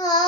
Oh.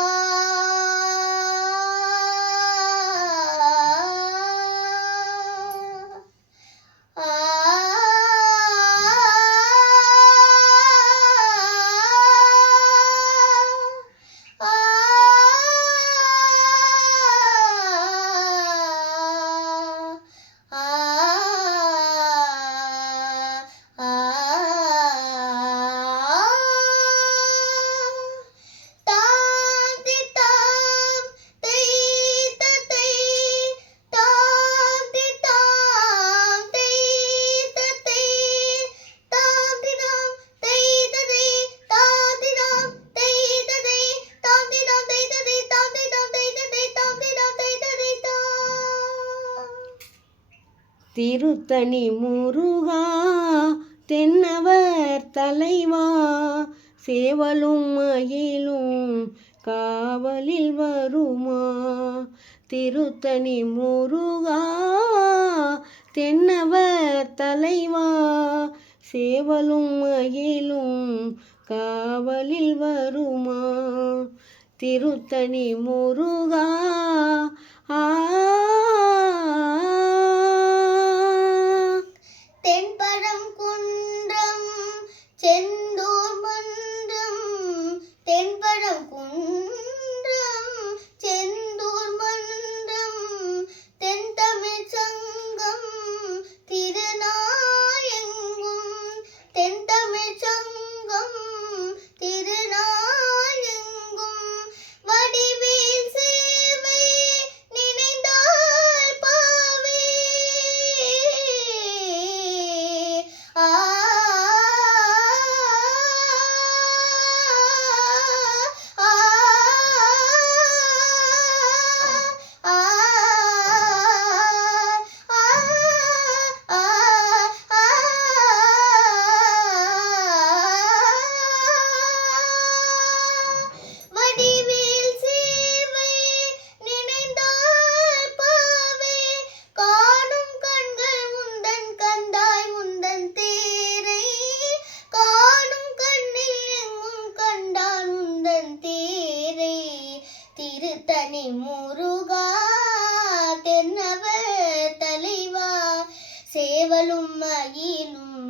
Tiruttani முருகா தென்னவர் தலைவா சேவலும் மயிலும் காவலில் வருமா? திருத்தணி முருகா தென்னவர் தலைவா சேவலும் மயிலும் காவலில் வருமா? திருத்தணி முருகா Then சேவலும் மயிலும்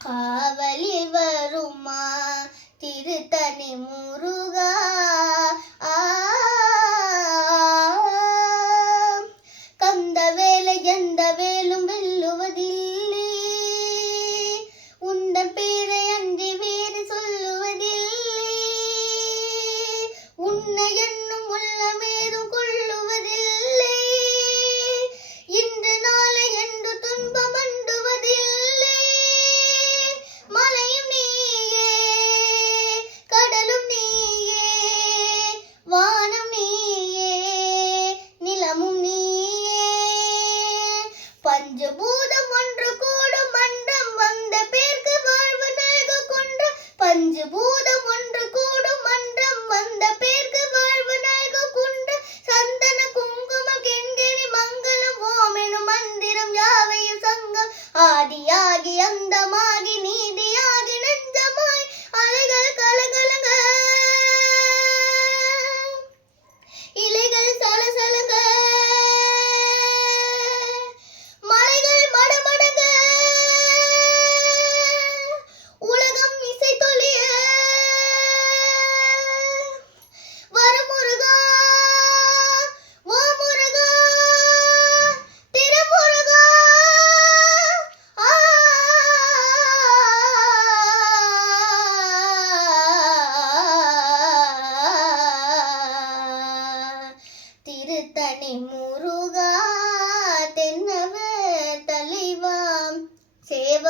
காவலி வருமா? திருத்தணி முருகா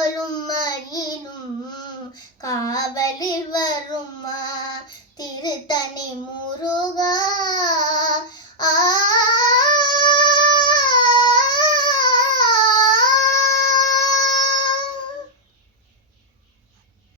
காவலும் அறிலும் காவலில் வருமா? திருத்தணி முருகா